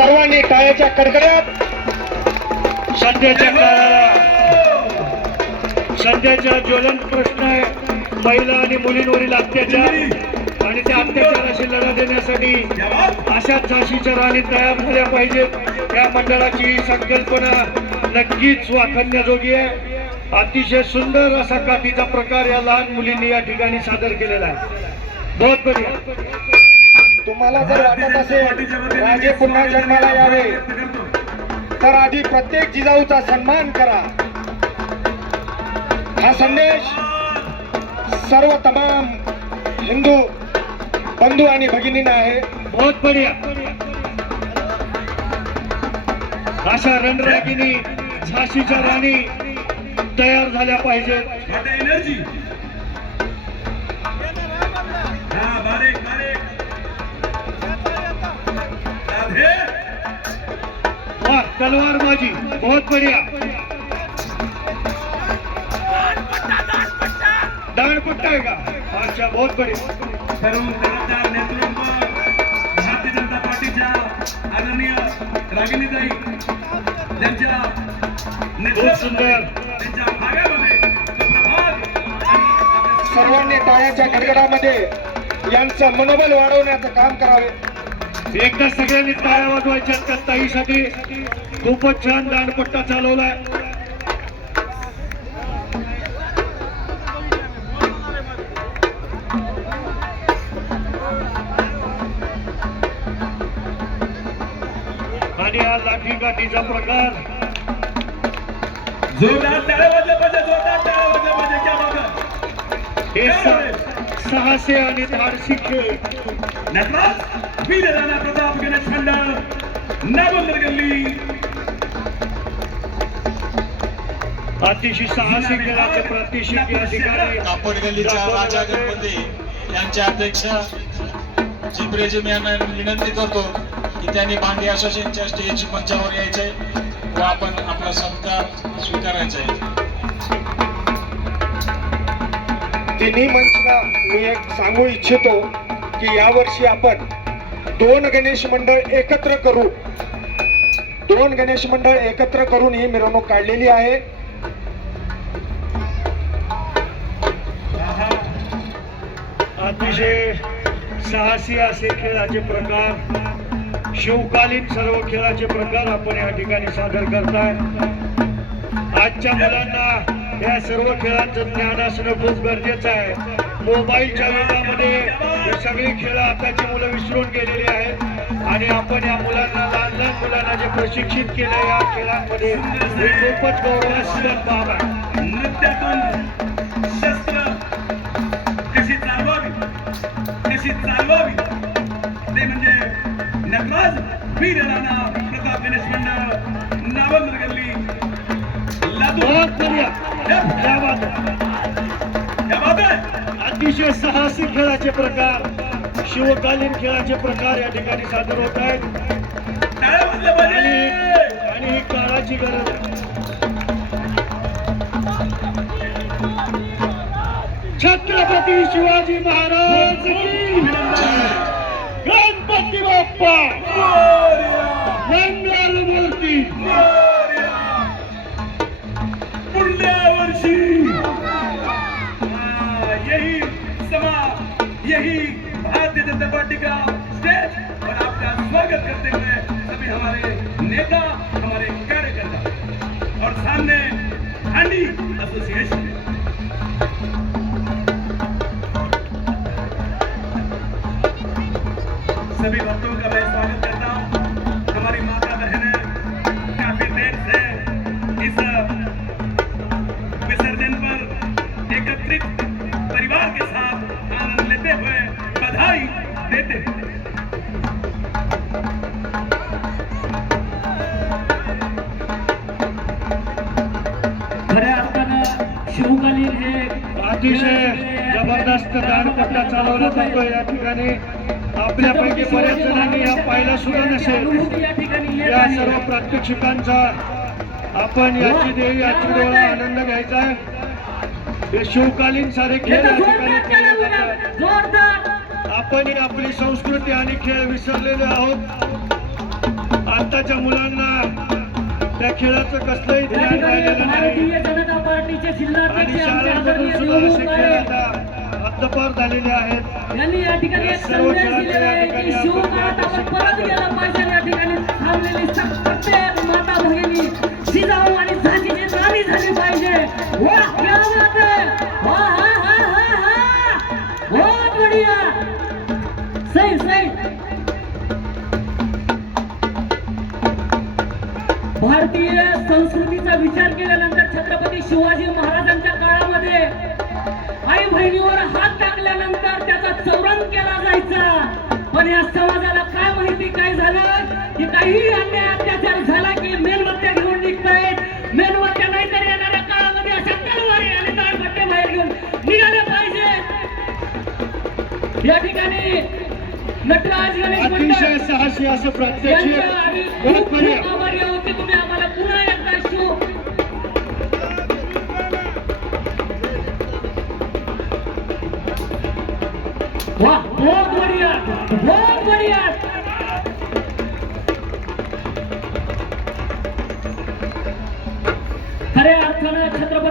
सर्वांनी टाळ्याच्या कडकड्यात सध्याच्या काळाला सध्याचा प्रश्न आहे. महिला आणि मुलींवरील अत्याचार आणि त्या अत्याचाराशी लढा देण्यासाठी अशाच झाशीच्या राणी तयार झाल्या पाहिजेत. या मंडळाची संकल्पना नक्कीच वाखण्याजोगी आहे. अतिशय सुंदर असा काठीचा प्रकार या लहान मुलींनी या ठिकाणी सादर केलेला आहे. बहुत बढिया. तुम्हाला जर वाटत असेल राजे पुन्हा जन्माला यावे. तर आधी प्रत्येक जिजाऊचा सन्मान करा. हा संदेश सर्व तमाम हिंदू बंधू आणि भगिनींना आहे. बहुत बढिया. अशा रणरागिनी झाशीच्या राणी तयार झाल्या पाहिजेत. एनर्जी हा बारीक बारीक. वाह तलवार बाजी बहुत बढ़िया. दांडपट्टा आहे का? अच्छा बहुत बढ़िया. जबाबदार नेतृत्व भारतीय जनता पार्टीच्या आदरणीय रागिनीताई त्यांच्या खूप सुंदर. त्यांच्या भागामध्ये सुप्रभात. आणि आपल्या सर्वांनी टाळ्याच्या गडगडामध्ये यांचं मनोबल वाढवण्याचं काम करावे. एकदा सगळ्यांनी टाळ्या वाजवायच्या त्या ताईसाठी खूपच छान दांडपट्टा चालवलाय. आणि हा लाठी काठीचा प्रकार. जोरदार टाळ्या वाजल्या पाहिजे जोरदार टाळ्या वाजल्या पाहिजे क्या बात आहे हे स- साहसी आणि धाडसी खेळ. वीर राणा प्रताप गणेश नागोंदर गल्ली अतिशय साहसी खेळाचे प्रात्यक्षिक या ठिकाणी कापड गल्लीच्या दाखवलं राजा जातंय. गणपती यांच्या अध्यक्ष चिपरेजी मी यांना विनंती करतो की त्यांनी भांडी असोसिएशनच्या स्टेज मंचावर यायचंय व आपण आपला सत्कार स्वीकारायचा आहे. तिन्ही मंचना मी एक सांगू इच्छितो की यावर्षी आपण दोन गणेश मंडळ एकत्र करू. दोन गणेश मंडळ एकत्र करून ही मिरवणूक काढलेली आहे. अतिशय साहसी असे खेळाचे प्रकार शिवकालीन सर्व खेळाचे प्रकार आपण या ठिकाणी सादर करताय. आजच्या मुलांना या सर्व खेळांचं ज्ञान असणं खूप गरजेचं आहे. मोबाईलच्या युगामध्ये ही सगळी खेळ आताची मुलं विसरून गेलेली आहेत. आणि आपण या मुलांना लहान लहान मुलांना जे प्रशिक्षित केलं या खेळांमध्ये हे खूपच गौरवास्पद बाब आहे. नृत्यातून शस्त्र कशी चालवावी? कशी चालवावी? ते म्हणजे नटराज वीर राणा प्रताप गणेश मंडळ नावंदर गल्ली लातूर. बात बात आहे अतिशय साहसी खेळाचे प्रकार शिवकालीन खेळाचे प्रकार या ठिकाणी सादर होत आहेत आणि ही काळाची गरज आहे छत्रपती शिवाजी महाराज गणपती बाप्पा मंगल मूर्ती का स्टेज और आपका स्वागत करते हुए सभी हमारे नेता, हमारे कार्यकर्ता और सामने हांडी एसोसिएशन सभी भक्तों का मैं स्वागत करता हूँ। हमारी माता बहनें काफ़ी देर से इस विसर्जन पर एकत्रित परिवार के साथ आनंद लेते हुए बधाई देते हुए खऱ्या अर्थानं शिवकालीन हे अतिशय जबरदस्त दांडपट्टा चालवला जातो या ठिकाणी. आपल्यापैकी बऱ्याच जणांनी या पाहिला सुद्धा नसेल. या. सर्व प्रात्यक्षिकांचा आपण याची देवी याची देवाला आनंद घ्यायचा आहे. हे शिवकालीन सारे खेळ या ठिकाणी आपण आपली संस्कृती आणि खेळ विसरलेले आहोत आताच्या मुलांना त्या खेळाचं कसलंही ठिकाणी राहिलेलं नाही आणि शाळांमधून सुद्धा असे खेळ. आता हद्दपार झालेले आहेत सर्व खेळाचे या ठिकाणी आपण छत्रपती शिवाजी महाराजांच्या काळामध्ये आई बहिणीवर हात टाकल्यानंतर त्याचा चौरंग केला जायचा. पण या समाजाला काय माहिती काय झालं? की काही अन्याय अत्याचार झाला की मेणबत्त्या घेऊन निघतायत. मेणबत्त्या नाहीतर येणाऱ्या काळामध्ये अशा तलवारी आणि दाळपट्टे बाहेर घेऊन निघाले पाहिजे. या ठिकाणी नटराज गणेश अतिशय साहसी असं प्रात्यक्षिक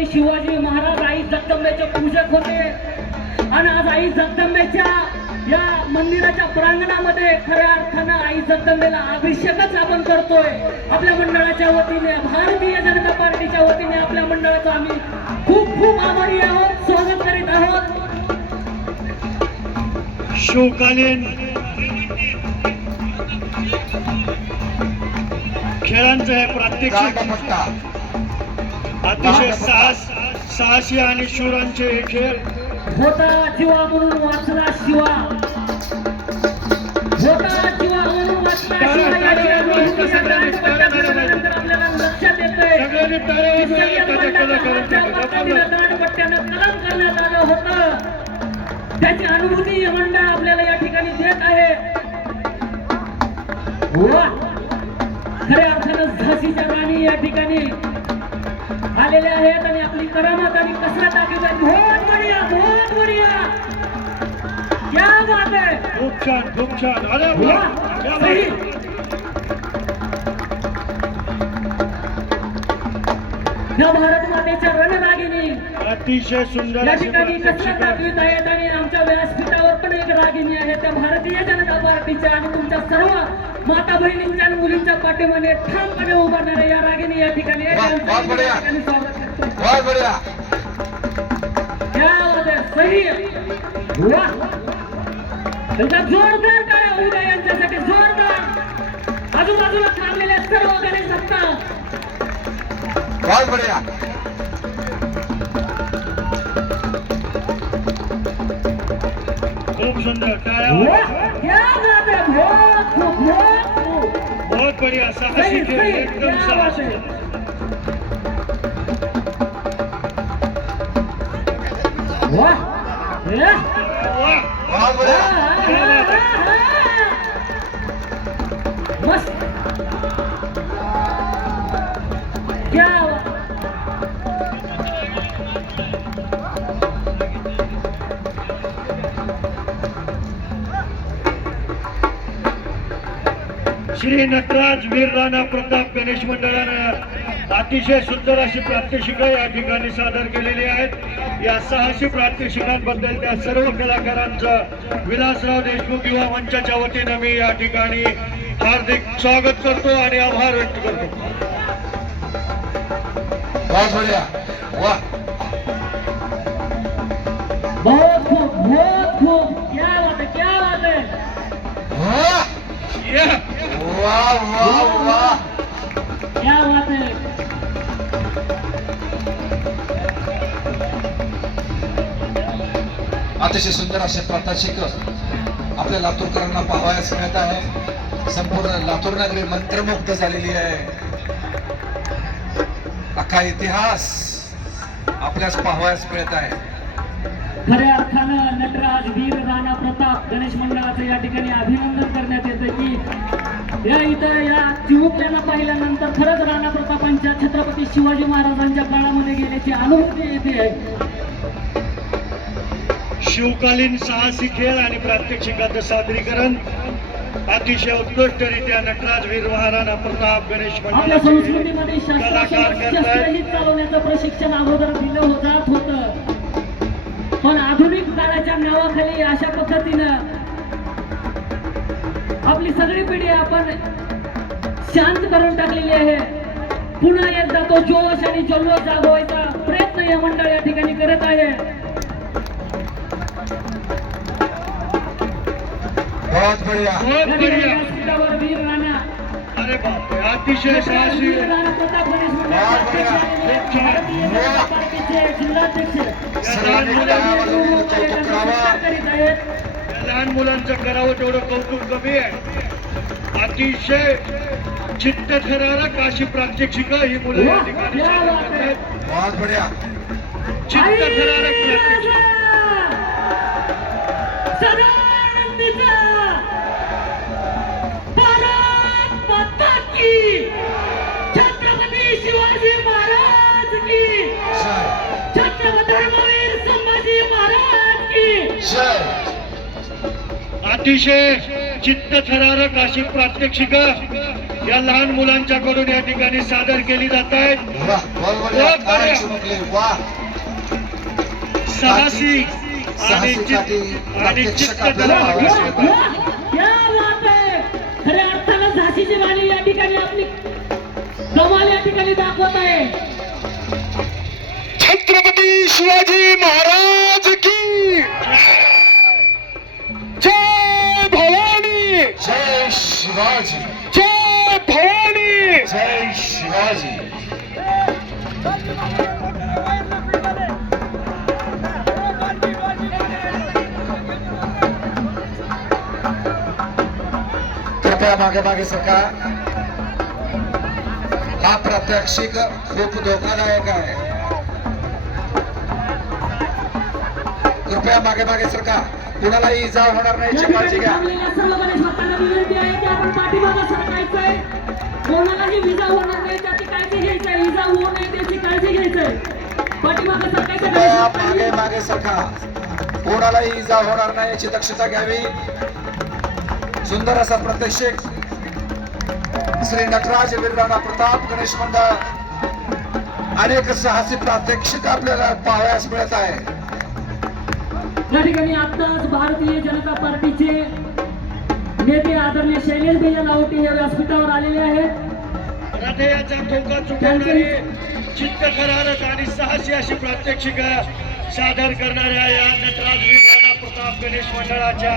छत्रपती शिवाजी महाराज आई जगदंबेचे पूजक होते. आणि आज आई जगदंबेच्या या मंदिराच्या प्रांगणामध्ये खऱ्या अर्थानं आई जगदंबेला अभिषेकच आपण करतोय. आपल्या मंडळाच्या वतीने भारतीय जनता पार्टीच्या वतीने आपल्या मंडळाचं आम्ही खूप खूप आभारी आहोत स्वागत करीत आहोत. शिवकालीन खेळांचं हे प्रात्यक्षिक. अतिशय साहस साहसी आणि शूरांचे हे खेळ. होता जीवा म्हणून वाचला शिवा. होता जीवा म्हणून वाचला शिवा. या दांडपट्ट्यात गेल्यानंतर आपल्याला लक्षात येतंय. सगळ्यांनी टाळ्या की वाजवा सय्यद त्याच्या मंडळाच्या कलाकारांसाठी. पद्धतीनं दांडपट्ट्यानं कलम करण्यात आलं होतं. त्याची अनुभूती मंडळ आपल्याला या ठिकाणी देत आहे. खऱ्या अर्थानं झाशीच्या राणी या ठिकाणी. आलेल्या आहेत आणि आपली करामत आणि कसरत दाखवत आहेत बहुत बढिया बहुत बढिया. क्या बात है खूप छान खूप छान. अरे वा. वाह क्या सही. बात. या भारत मातेच्या रणरागिणी. अतिशय सुंदर या ठिकाणी कसरत दाखवित आहेत आणि आमच्या व्यासपीठावर पण एक रागिणी आहे. त्या भारतीय जनता पार्टीच्या आणि तुमच्या सर्व माता बहिणींच्या आणि मुलींच्या पाठीमागे ठामपणे उभारणाऱ्या या रागिणी या ठिकाणी है जोरदार काय होऊ द्या यांच्यासाठी? जोरदार. आजूबाजूला थांबलेल्या सर्व गणेश भक्त खूप सुंदर. क्या बात है बहुत बढ़िया साहसी सही. एकदम साहसी. वाह. वाह बहुत बढ़िया मस्त श्री नटराज वीर राणा प्रताप गणेश मंडळानं अतिशय सुंदर अशी प्रात्यक्षिकं या ठिकाणी सादर केलेली आहेत. या साहसी प्रात्यक्षिकांबद्दल त्या सर्व कलाकारांचं विलासराव देशमुख युवा मंचाच्या वतीनं मी या ठिकाणी हार्दिक स्वागत करतो आणि आभार व्यक्त करतो. बहुत बढ़िया. वाह बहुत खूब बहुत खूब. क्या बात है क्या बात है? वाह Yeah! क्या बात है? अतिशय सुंदर असे प्रात्यक्षिक आपल्या लातूरकरांना पाहावयास मिळत आहे. संपूर्ण लातूर नगरी मंत्रमुग्ध झालेली आहे. अख्खा इतिहास आपल्यास पाहावयास मिळत आहे. खऱ्या अर्थानं नटराज वीर राणा प्रताप गणेश मंडळाचं या ठिकाणी अभिनंदन करण्यात येतं की या इथं या चिमुकल्याला पाहिल्यानंतर खरंच राणा प्रतापांच्या छत्रपती शिवाजी महाराजांच्या काळामध्ये गेल्याची अनुभूती येते. आहे शिवकालीन साहसी खेळ आणि प्रात्यक्षिकाचं सादरीकरण अतिशय उत्कृष्टरित्या नटराजवीर महाराणा प्रताप गणेश आपल्या संस्कृतीमध्ये चालवण्याचं प्रशिक्षण अगोदर दिलं जात होतं. पण आधुनिक काळाच्या नावाखाली अशा पद्धतीनं आपली सगळी पिढी आपण शांत करून टाकलेली आहे. पुन्हा एकदा तो जोश आणि जल्लोष जागवायचा प्रयत्न या मंडळ या ठिकाणी करत आहे. वीर राणा. अतिशय साहसी राणा प्रताप गणेश जिल्हाध्यक्ष. करीत आहेत. लहान मुलांचं करावं तेवढं कौतुक कमी आहे. अतिशय चित्तथरारक अशी प्रात्यक्षिक ही मुलं या ठिकाणी सादर चित्तथरारक प्रात्यक्षिक अतिशय चित्तथरारक अशी प्रात्यक्षिक या लहान मुलांच्याकडून या ठिकाणी सादर केली जात आहेत. साहसी आणि आणि खऱ्या अर्थानं झाशीची वाणी या ठिकाणी आपली कमाल या ठिकाणी दाखवत आहे. छत्रपती शिवाजी महाराज की! शिवाजी। जय भवानी। जय शिवाजी। कृपया मागे मागे सरका। हा प्रात्यक्षिक खूप धोकादायक आहे। कृपया मागे मागे सरका। कुणालाही इजा होणार नाही याची काळजी घ्या. कोणालाही विजा होणार नाही त्याची काळजी विजा होऊ नये त्याची काळजी. मागे मागे सरका. कोणालाही इजा होणार नाही याची दक्षता घ्यावी. सुंदर असा प्रत्यक्षिक श्री नटराज वीरराणा प्रताप गणेश मंडळ. अनेक साहसी प्रात्यक्षिक आपल्याला पाहावयास मिळत आहे. या ठिकाणी आताच भारतीय जनता पार्टीचे नेते आदरणीय शैलेश भैया लाहोटी हे व्यासपीठावर आलेले आहेत. हृदयाचा धोका चुकवणारी चित्तथरारक आणि साहसी अशी प्रात्यक्षिक सादर करणाऱ्या या नटराज प्रताप गणेश मंडळाच्या